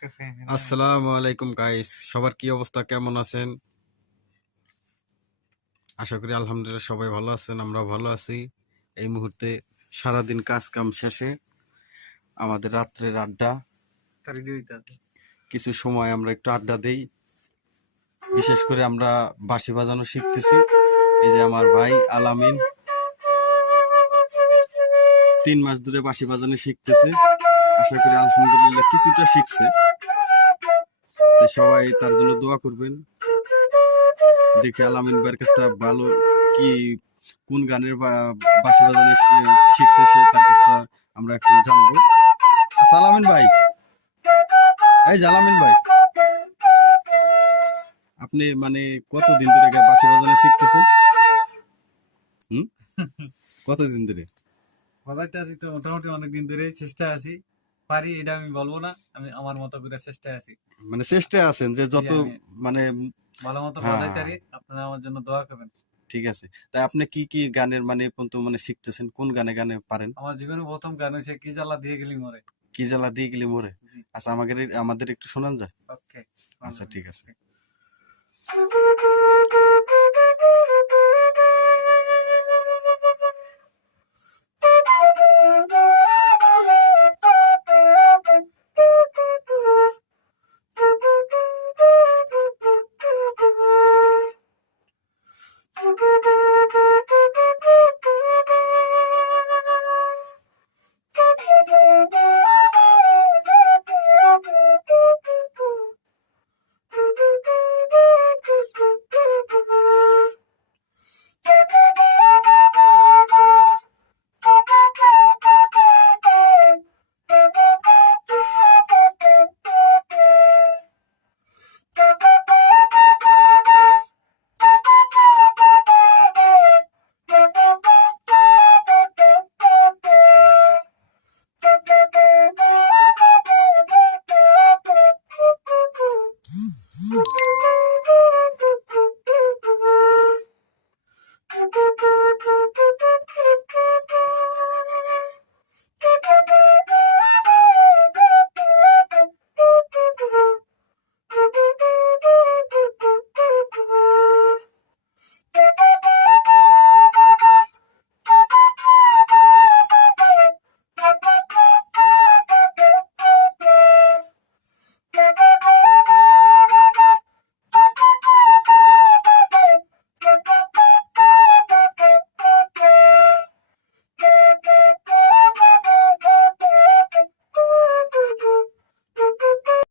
আসসালামু আলাইকুম গাইস, সবার কি অবস্থা, কেমন আছেন? আশা করি আলহামদুলিল্লাহ সবাই ভালো আছেন, আমরা ভালো আছি। এই মুহূর্তে সারাদিন কাজ কাম শেষে আমাদের রাত্রের আড্ডা, কিছু সময় আমরা একটু আড্ডা দেই। বিশেষ করে আমরা বাঁশি বাজানো শিখতেছি। এই যে আমার ভাই আলামিন 3 মাস ধরে বাঁশি বাজানো শিখতেছে। আশা করি আলহামদুলিল্লাহ কিছুটা শিখছে। তো সবাই তার জন্য দোয়া করবেন। দেখি আলামিন ভাইয়ের কাছটা ভালো কি কোন গানের বাঁশি বাজানো শিখছে সে, তার কাছটা আমরা এখন জানবো। আচ্ছা আলামিন ভাই, এই যে আলামিন ভাই, আপনি মানে কতদিন ধরে বাঁশি বাজানো শিখতেছেন? কতদিন ধরে? বাজাইতে আছি তো মোটামুটি অনেকদিন ধরে চেষ্টা আছি। পারি এটা আমি বলবো না, আমি আমার মতো করে চেষ্টায় আছি। মানে চেষ্টায় আছেন যে যত মানে ভালো মতো বাজাইতে পারি। আপনারা আমার জন্য দোয়া করবেন। ঠিক আছে। তাই আপনি কি কি গানের মানে পর্যন্ত মানে শিখতেছেন? কোন গানে গানে পারেন? আমার জীবনে প্রথম গান হয়েছে কি জ্বালা দিয়ে গেলি মরে। কি জ্বালা দিয়ে গেলি মোরে? আচ্ছা আমাদের একটু শোনান যায়? ওকে, আচ্ছা ঠিক আছে।